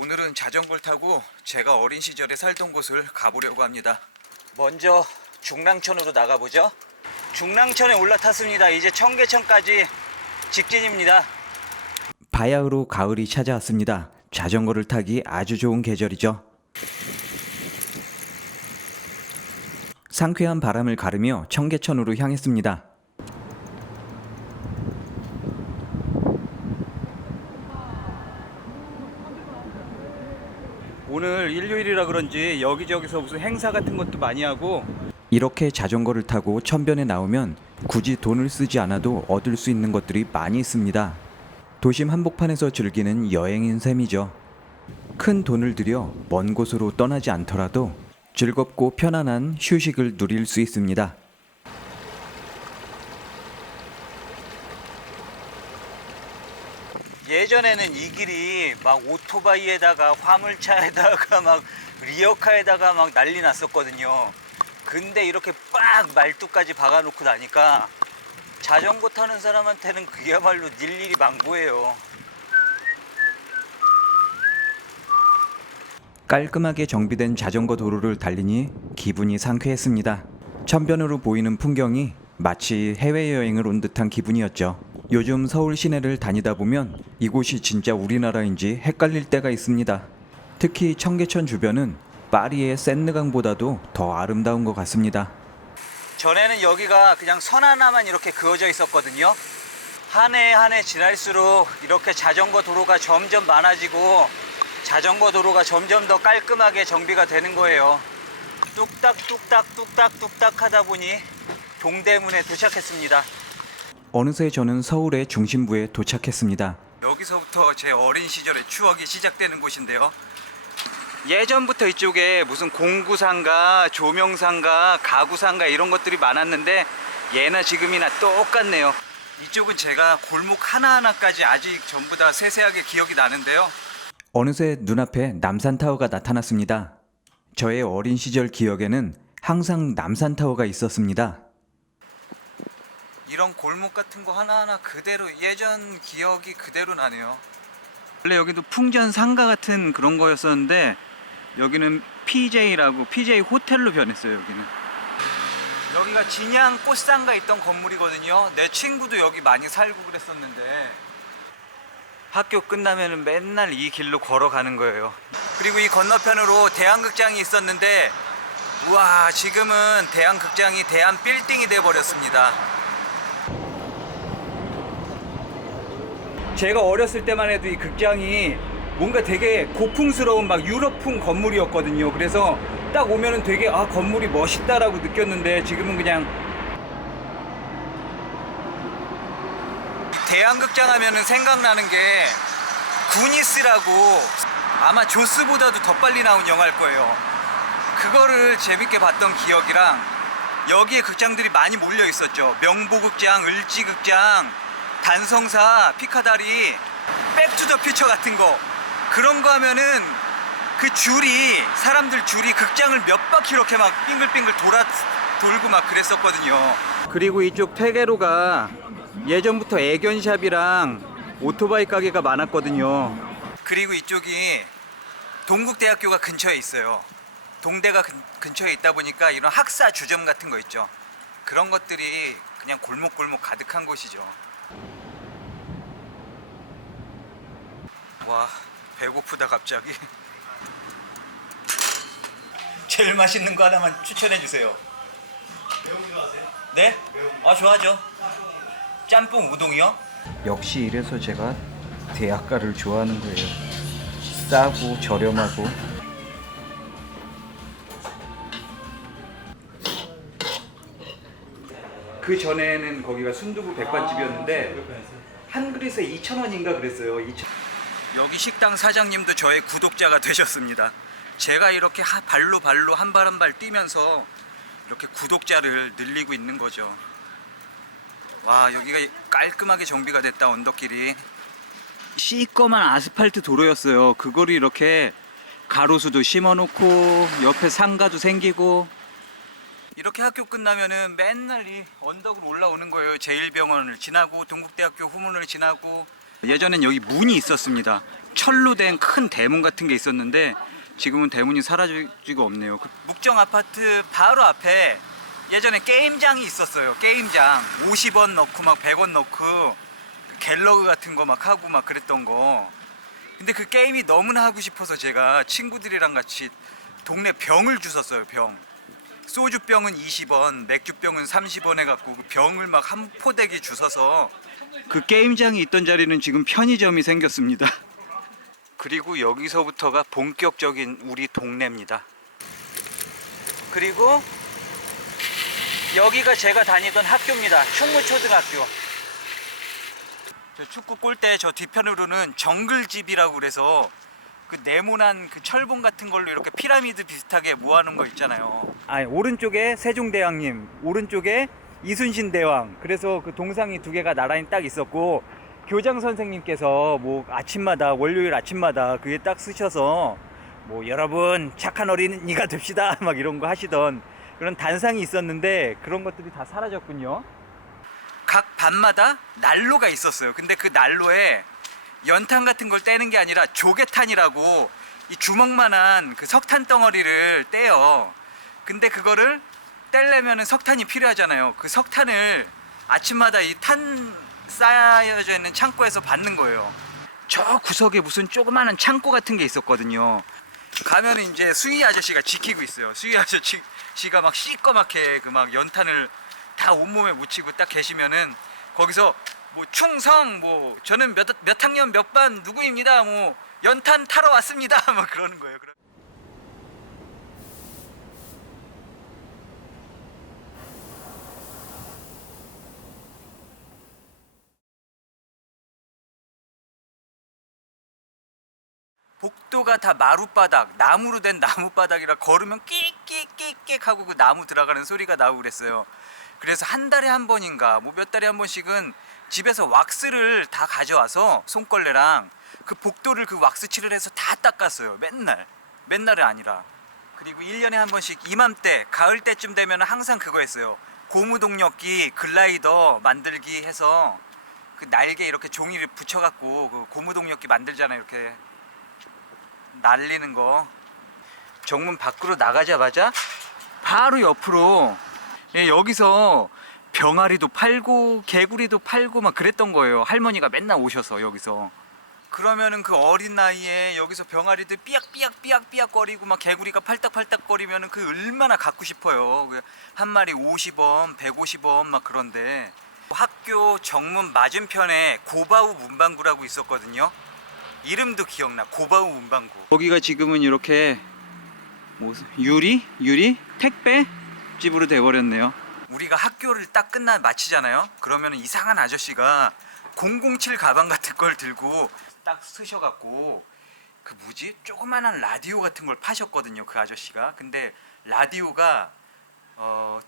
오늘은 자전거를 타고 제가 어린 시절에 살던 곳을 가보려고 합니다. 먼저 중랑천으로 나가보죠. 중랑천에 올라탔습니다. 이제 청계천까지 직진입니다. 바야흐로 가을이 찾아왔습니다. 자전거를 타기 아주 좋은 계절이죠. 상쾌한 바람을 가르며 청계천으로 향했습니다. 오늘 일요일이라 그런지 여기저기서 무슨 행사 같은 것도 많이 하고, 이렇게 자전거를 타고 천변에 나오면 굳이 돈을 쓰지 않아도 얻을 수 있는 것들이 많이 있습니다. 도심 한복판에서 즐기는 여행인 셈이죠. 큰 돈을 들여 먼 곳으로 떠나지 않더라도 즐겁고 편안한 휴식을 누릴 수 있습니다. 예전에는 이 길이 막 오토바이에다가 화물차에다가 막 리어카에다가 막 난리 났었거든요. 근데 이렇게 빡 말뚝까지 박아놓고 나니까 자전거 타는 사람한테는 그야말로 일일이 망고예요. 깔끔하게 정비된 자전거 도로를 달리니 기분이 상쾌했습니다. 천변으로 보이는 풍경이 마치 해외여행을 온 듯한 기분이었죠. 요즘 서울 시내를 다니다 보면 이곳이 진짜 우리나라인지 헷갈릴 때가 있습니다. 특히 청계천 주변은 파리의 샌느강보다도 더 아름다운 것 같습니다. 전에는 여기가 그냥 선 하나만 이렇게 그어져 있었거든요. 한 해 한 해 지날수록 이렇게 자전거 도로가 점점 많아지고 자전거 도로가 점점 더 깔끔하게 정비가 되는 거예요. 뚝딱 뚝딱 뚝딱 뚝딱 하다 보니 동대문에 도착했습니다. 어느새 저는 서울의 중심부에 도착했습니다. 여기서부터 제 어린 시절의 추억이 시작되는 곳인데요. 예전부터 이쪽에 무슨 공구상가, 조명상가, 가구상가 이런 것들이 많았는데 예나 지금이나 똑같네요. 이쪽은 제가 골목 하나하나까지 아직 전부 다 세세하게 기억이 나는데요. 어느새 눈앞에 남산타워가 나타났습니다. 저의 어린 시절 기억에는 항상 남산타워가 있었습니다. 이런 골목 같은 거 하나하나 그대로 예전 기억이 그대로 나네요. 원래 여기도 풍전 상가 같은 그런 거였었는데 여기는 PJ라고 PJ 호텔로 변했어요. 여기가 진양 꽃상가 있던 건물이거든요. 내 친구도 여기 많이 살고 그랬었는데 학교 끝나면 맨날 이 길로 걸어가는 거예요. 그리고 이 건너편으로 대한극장이 있었는데 우와, 지금은 대한극장이 대한빌딩이 돼버렸습니다. 제가 어렸을 때만 해도 이 극장이 뭔가 되게 고풍스러운 막 유럽풍 건물이었거든요. 그래서 딱 오면은 되게 건물이 멋있다라고 느꼈는데 지금은 그냥 대한극장 하면은 생각나는 게 구니스라고 아마 조스보다도 더 빨리 나온 영화일 거예요. 그거를 재밌게 봤던 기억이랑 여기에 극장들이 많이 몰려 있었죠. 명보극장, 을지극장, 단성사, 피카다리, 백투더퓨처 같은 거, 그런 거 하면은 그 사람들 줄이 극장을 몇 바퀴 이렇게 막 빙글빙글 돌고 막 그랬었거든요. 그리고 이쪽 퇴계로가 예전부터 애견샵이랑 오토바이 가게가 많았거든요. 그리고 이쪽이 동국대학교가 근처에 있어요. 동대가 근처에 있다 보니까 이런 학사 주점 같은 거 있죠. 그런 것들이 그냥 골목골목 가득한 곳이죠. 와, 배고프다 갑자기. 제일 맛있는 거 하나만 추천해 주세요. 매운 거 좋아하세요? 네? 좋아하죠. 짬뽕 우동이요? 역시 이래서 제가 대학가를 좋아하는 거예요. 싸고 저렴하고. 그 전에는 거기가 순두부 백반집이었는데 한 그릇에 2,000원인가 그랬어요. 여기 식당 사장님도 저의 구독자가 되셨습니다. 제가 이렇게 발로 한 발 한 발 뛰면서 이렇게 구독자를 늘리고 있는 거죠. 와, 여기가 깔끔하게 정비가 됐다. 언덕길이 시꺼먼 아스팔트 도로였어요. 그거를 이렇게 가로수도 심어놓고 옆에 상가도 생기고, 이렇게 학교 끝나면은 맨날 이 언덕으로 올라오는 거예요. 제1병원을 지나고 동국대학교 후문을 지나고 예전엔 여기 문이 있었습니다. 철로 된 큰 대문 같은 게 있었는데 지금은 대문이 사라지고 없네요. 묵정 아파트 바로 앞에 예전에 게임장이 있었어요. 게임장 50원 넣고 막 100원 넣고 갤러그 같은 거 막 하고 막 그랬던 거. 근데 그 게임이 너무나 하고 싶어서 제가 친구들이랑 같이 동네 병을 주웠어요. 병. 소주병은 20원, 맥주병은 30원 해갖고 그 병을 막 한 포대기 주워서 그 게임장이 있던 자리는 지금 편의점이 생겼습니다. 그리고 여기서부터가 본격적인 우리 동네입니다. 그리고 여기가 제가 다니던 학교입니다. 충무초등학교. 저 축구 골대 저 뒤편으로는 정글집이라고 그래서 그 네모난 그 철봉 같은 걸로 이렇게 피라미드 비슷하게 모아놓은 거 있잖아요. 아니, 오른쪽에 세종대왕님, 오른쪽에 이순신 대왕. 그래서 그 동상이 두 개가 나란히 딱 있었고 교장 선생님께서 뭐 아침마다 월요일 아침마다 그게 딱 쓰셔서 뭐 여러분 착한 어린이가 됩시다 막 이런 거 하시던 그런 단상이 있었는데 그런 것들이 다 사라졌군요. 각 반마다 난로가 있었어요. 근데 그 난로에 연탄 같은 걸 떼는 게 아니라 조개탄이라고 이 주먹만한 그 석탄 덩어리를 떼요. 근데 그거를 떼려면 석탄이 필요하잖아요. 그 석탄을 아침마다 이 탄 쌓여져 있는 창고에서 받는 거예요. 저 구석에 무슨 조그마한 창고 같은 게 있었거든요. 가면 이제 수희 아저씨가 지키고 있어요. 수희 아저씨가 막 시꺼멓게 그 막 연탄을 다 온몸에 묻히고 딱 계시면은 거기서 뭐 충성 뭐 저는 몇 학년 몇 반 누구입니다. 뭐 연탄 타러 왔습니다. 막 그러는 거예요. 복도가 다 마룻바닥, 나무로 된 나무바닥이라 걸으면 끽끽끽끽 하고 그 나무 들어가는 소리가 나고 그랬어요. 그래서 한 달에 한 번인가 뭐 몇 달에 한 번씩은 집에서 왁스를 다 가져와서 손걸레랑 그 복도를 그 왁스칠을 해서 다 닦았어요. 맨날은 아니라. 그리고 1년에 한 번씩 이맘때 가을 때쯤 되면 항상 그거 했어요. 고무동력기 글라이더 만들기 해서 그 날개 이렇게 종이를 붙여갖고 그 고무동력기 만들잖아요. 이렇게 날리는 거. 정문 밖으로 나가자마자 바로 옆으로 여기서 병아리도 팔고 개구리도 팔고 막 그랬던 거예요. 할머니가 맨날 오셔서 여기서. 그러면은 그 어린 나이에 여기서 병아리들 삐약삐약 거리고 막 개구리가 팔딱팔딱 거리면은 그 얼마나 갖고 싶어요. 한 마리 50원, 150원 막 그런데 학교 정문 맞은편에 고바우 문방구라고 있었거든요. 이름도 기억나. 고바우 문방구. 거기가 지금은 이렇게 뭐 유리 택배 집으로 돼버렸네요. 우리가 학교를 딱 마치잖아요. 그러면 이상한 아저씨가 007 가방 같은 걸 들고 딱 쓰셔갖고 그 뭐지 조그만한 라디오 같은 걸 파셨거든요. 그 아저씨가. 근데 라디오가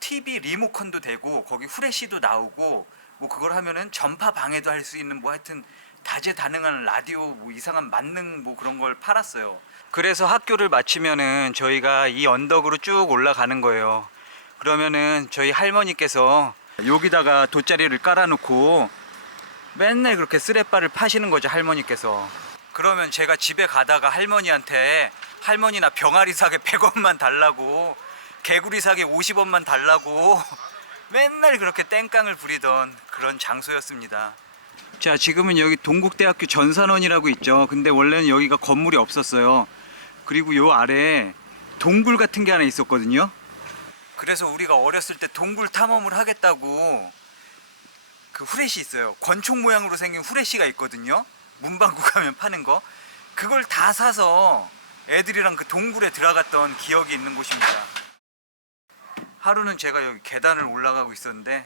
TV 리모컨도 되고 거기 후레쉬도 나오고 뭐 그걸 하면은 전파 방해도 할 수 있는 뭐 하여튼 다재다능한 라디오 뭐 이상한 만능 뭐 그런 걸 팔았어요. 그래서 학교를 마치면은 저희가 이 언덕으로 쭉 올라가는 거예요. 그러면은 저희 할머니께서 여기다가 돗자리를 깔아놓고 맨날 그렇게 쓰레빠를 파시는 거죠. 할머니께서. 그러면 제가 집에 가다가 할머니한테 할머니나 병아리 사게 100원만 달라고 개구리 사게 50원만 달라고 맨날 그렇게 땡깡을 부리던 그런 장소였습니다. 자, 지금은 여기 동국대학교 전산원이라고 있죠. 근데 원래는 여기가 건물이 없었어요. 그리고 요 아래에 동굴 같은 게 하나 있었거든요. 그래서 우리가 어렸을 때 동굴 탐험을 하겠다고 그 후레쉬 있어요. 권총 모양으로 생긴 후레쉬가 있거든요. 문방구 가면 파는 거. 그걸 다 사서 애들이랑 그 동굴에 들어갔던 기억이 있는 곳입니다. 하루는 제가 여기 계단을 올라가고 있었는데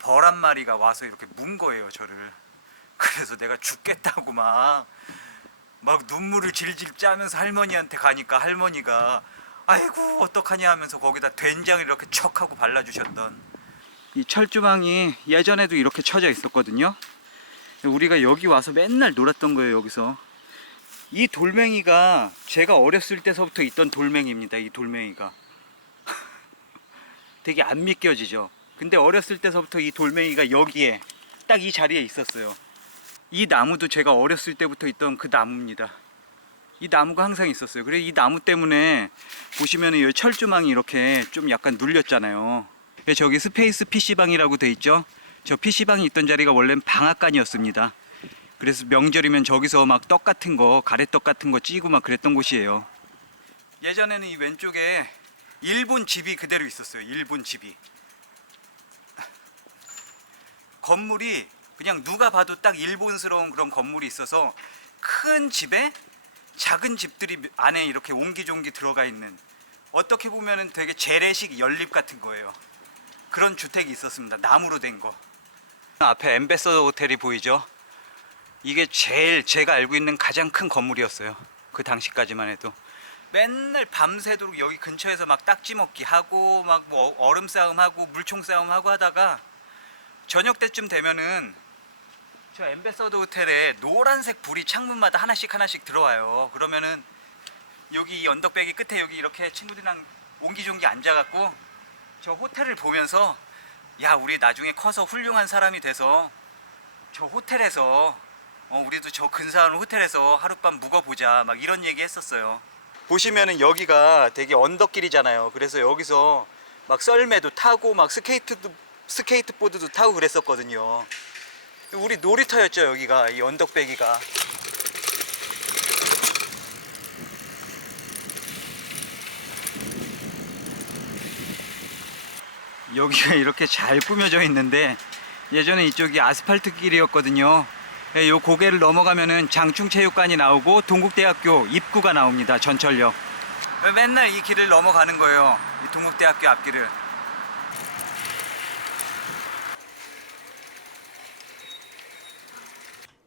벌 한 마리가 와서 이렇게 문 거예요, 저를. 그래서 내가 죽겠다고 막 눈물을 질질 짜면서 할머니한테 가니까 할머니가 아이고 어떡하냐 하면서 거기다 된장을 이렇게 척 하고 발라주셨던. 이 철조망이 예전에도 이렇게 쳐져 있었거든요. 우리가 여기 와서 맨날 놀았던 거예요. 여기서 이 돌멩이가 제가 어렸을 때서부터 있던 돌멩이입니다. 이 돌멩이가 되게 안 믿겨지죠. 근데 어렸을 때서부터 이 돌멩이가 여기에 딱 이 자리에 있었어요. 이 나무도 제가 어렸을 때부터 있던 그 나무입니다. 이 나무가 항상 있었어요. 그래 이 나무 때문에 보시면은 이 철조망이 이렇게 좀 약간 눌렸잖아요. 저기 스페이스 PC방이라고 돼 있죠. 저 PC방이 있던 자리가 원래는 방앗간이었습니다. 그래서 명절이면 저기서 막 떡 같은 거, 가래떡 같은 거 찌고 막 그랬던 곳이에요. 예전에는 이 왼쪽에 일본 집이 그대로 있었어요. 일본 집이. 건물이 그냥 누가 봐도 딱 일본스러운 그런 건물이 있어서 큰 집에 작은 집들이 안에 이렇게 옹기종기 들어가 있는, 어떻게 보면은 되게 재래식 연립 같은 거예요. 그런 주택이 있었습니다. 나무로 된 거. 앞에 엠베서더 호텔이 보이죠? 이게 제일 제가 알고 있는 가장 큰 건물이었어요. 그 당시까지만 해도. 맨날 밤새도록 여기 근처에서 막 딱지 먹기 하고 막 뭐 얼음 싸움 하고 물총 싸움 하고 하다가 저녁 때쯤 되면은 저 엠베서더 호텔에 노란색 불이 창문마다 하나씩 하나씩 들어와요. 그러면은 여기 이 언덕배기 끝에 여기 이렇게 친구들이랑 옹기종기 앉아갖고 저 호텔을 보면서 야 우리 나중에 커서 훌륭한 사람이 돼서 저 호텔에서 우리도 저 근사한 호텔에서 하룻밤 묵어보자 막 이런 얘기 했었어요. 보시면은 여기가 되게 언덕길이잖아요. 그래서 여기서 막 썰매도 타고 막 스케이트보드도 타고 그랬었거든요. 우리 놀이터였죠. 여기가 이 언덕배기가. 여기가 이렇게 잘 꾸며져 있는데 예전에 이쪽이 아스팔트 길이었거든요. 요 고개를 넘어가면은 장충체육관이 나오고 동국대학교 입구가 나옵니다. 전철역. 맨날 이 길을 넘어가는 거예요. 이 동국대학교 앞길을.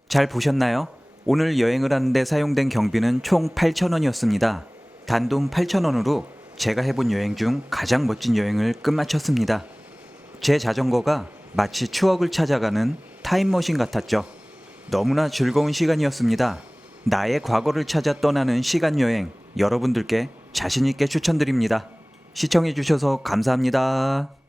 잘 보셨나요? 오늘 여행을 하는데 사용된 경비는 총 8,000원이었습니다. 단돈 8,000원으로 제가 해본 여행 중 가장 멋진 여행을 끝마쳤습니다. 제 자전거가 마치 추억을 찾아가는 타임머신 같았죠. 너무나 즐거운 시간이었습니다. 나의 과거를 찾아 떠나는 시간여행, 여러분들께 자신있게 추천드립니다. 시청해주셔서 감사합니다.